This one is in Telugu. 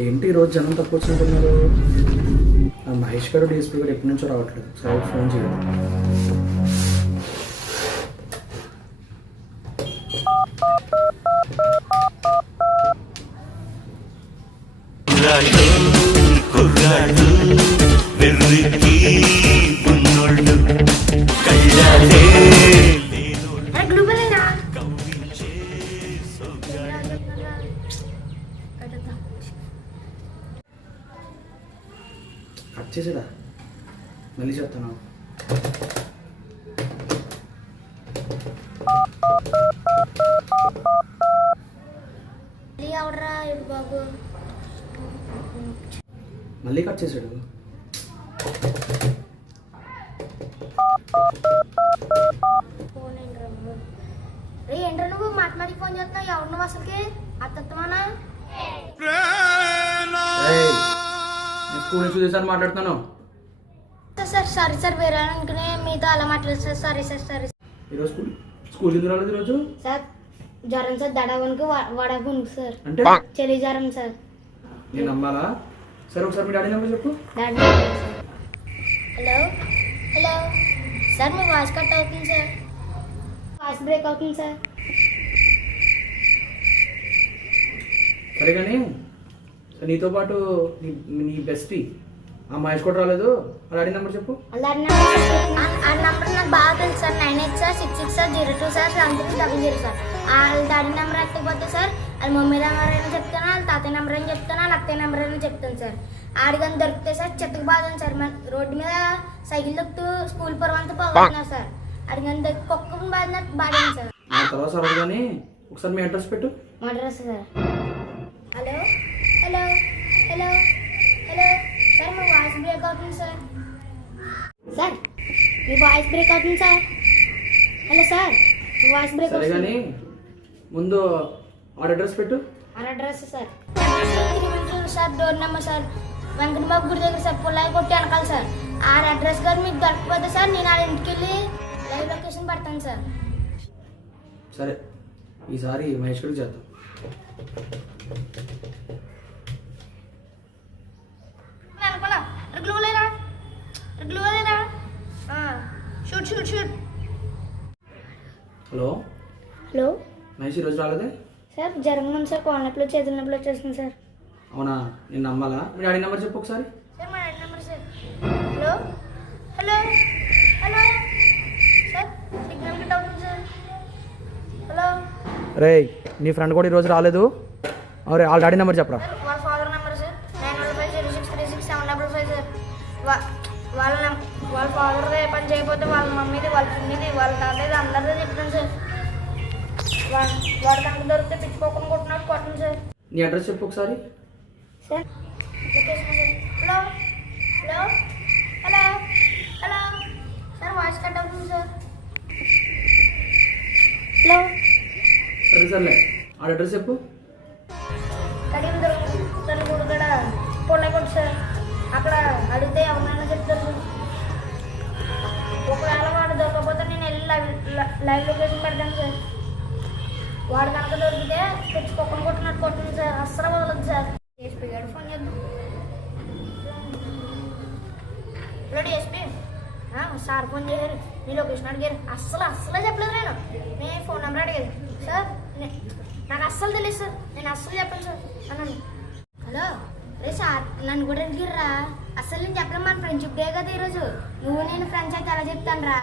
ఏంటి ఈరోజు జనం తక్కువ వచ్చినట్టున్నారు? మహేష్ గారు డిఎస్పీ గారు ఎప్పటి నుంచో రావట్లేదు. సరే ఫోన్ చేయాలి. కట్ చేసాడా? మళ్ళీ చెప్తాను. బాబు మళ్ళీ కట్ చేసాడు. ఏంట్రా నువ్వు మాట్లాడి ఫోన్ చేస్తున్నావు? ఎవరు నువ్వు అసలుకి? అత్తమానా స్కూల్ నుంచి చూసాను మాట్లాడుతున్నాను. సార్ సారీ సార్, వేరే అనుకునే మీతో అలా మాట్లాడు సార్. Sorry sir sorry. ఈరోజు స్కూల్ ఎందుకు రాలేదు ఈరోజు? సార్ జ్వరం సార్, దడవనికి వడగును సార్. అంటే చలి జ్వరం సార్. నేను నమ్మాలా? సరే ఒకసారి మీ డాడీ నెంబర్ చెప్పు. హలో హలో సార్, మీ వాయిస్ కట్ అవుతుంది సార్. వాయిస్ బ్రేక్ అవుతుంది సార్. సరే కానీ నీతో పాటు నీ బెస్టీ ఆ మహేష్ కూడా రాలేదు. ఆ డాడీ నెంబర్ చెప్పు. ఆ నెంబర్ నాకు బాగా తెలుసు sir. 98 sir 66 sir 02 sir 7300 sir. వాళ్ళ డాడీ నెంబర్ ఎత్తకపోతే సార్ వాళ్ళ మమ్మీ నెంబర్ అయినా చెప్తాను, వాళ్ళ తాతయ్య నెంబర్ అయినా చెప్తాను, వాళ్ళ అత్తయ్య నెంబర్ అయినా చెప్తాను సార్. ఆడిగని దొరికితే సార్ చెట్టుకు బాధండి సార్. మన రోడ్డు మీద సైకిల్ దొక్కుతూ స్కూల్ పరవంతా పోతున్నారు సార్. అడిగని దొరికి కుక్కను బాధినట్టు బాధండి సార్. తర్వాత సరే కానీ ఒకసారి మీ అడ్రస్ పెట్టు. మా address sir. Hello hello hello hello sir, మీ వాయిస్ బ్రేక్ అవుతుంది సార్. సార్ మీ వాయిస్ బ్రేక్ అవుతుంది సార్. హలో సార్, మీ వాయిస్ బ్రేక్ సరే అవుతుంది. కానీ ముందు ఆ అడ్రస్ పెట్టు. ఆ address sir sir, door number sir, Venkatababu గుడి దగ్గర సార్, పుల్లాయి కొట్టి వెనకాలి సార్. ఆ అడ్రస్ గారు మీకు దొరకకపోతే సార్ నేను ఆ ఇంటికి వెళ్ళి లైవ్ లొకేషన్ పెడతాను సార్. సరే ఈసారి మహేష్ గారికి చేద్దాం. అనుకున్నా shoot shoot shoot. Hello hello Mahesh ఈరోజు రాలేదే? సార్ జరగను సార్, కాల్ నొప్పులు చేతుల నొప్పులు వచ్చేస్తుంది సార్. అవునా? నేను నమ్మాలా? మీ డాడీ నెంబర్ చెప్పు ఒకసారి. సార్ మా daddy number sir. Hello hello hello sir, signal cut అవుతుంది సార్. హలో రే నీ ఫ్రెండ్ కూడా ఈరోజు రాలేదు. అరే వాళ్ళ డాడీ నెంబర్ చెప్పరా. వాళ్ళ ఫాదర్ నెంబర్ సార్ 91506365 సార్. వాళ్ళ ఫాదర్ ఏ పని చేయకపోతే వాళ్ళ మమ్మీది, వాళ్ళ పిన్నిది, వాళ్ళ తాతయ్యది అందరిదే చెప్తాను సార్. వాడు కనుక దొరికితే పిచ్చిపోకుండా కొట్టినట్టు కొట్టండి సార్. నీ అడ్రస్ చెప్పు ఒకసారి. Sir location sir. Hello hello hello hello sir, voice cut అవుతుంది సార్. హలో సరే సర్లే ఆ అడ్రస్ చెప్పు. కడియం దొరుకుతుంది కూడా పొల్లై కొట్టు సార్. అక్కడ అడిగితే ఎవరినైనా చెప్తారు సార్. ఒకవేళ వాడు దొరకకపోతే నేను వెళ్ళి లైవ్ లొకేషన్ పెడతాను సార్. వాడు కనుక దొరికితే తెచ్చుకోకుండా కొట్టినట్టు కొట్టింది సార్. అస్సలు వదలదు సార్. డిఎస్పీ గారు ఫోన్ చేద్దాం. హలో డిఎస్పీ సార్ ఫోన్ చేశారు, మీ లొకేషన్ అడిగారు. అస్సలే చెప్పలేదు. నేను మీ ఫోన్ నెంబర్ అడిగారు సార్. నాకు అస్సలు తెలియదు సార్, నేను అస్సలు చెప్పాను సార్ అన్నాను. హలో రే సార్, నన్ను కూడా అడిగిర్రా. అస్సలు నేను చెప్పలేము, మన ఫ్రెండ్షిప్ డే కదా ఈరోజు. నువ్వు నేను ఫ్రెండ్స్ అయితే ఎలా చెప్తాను రా.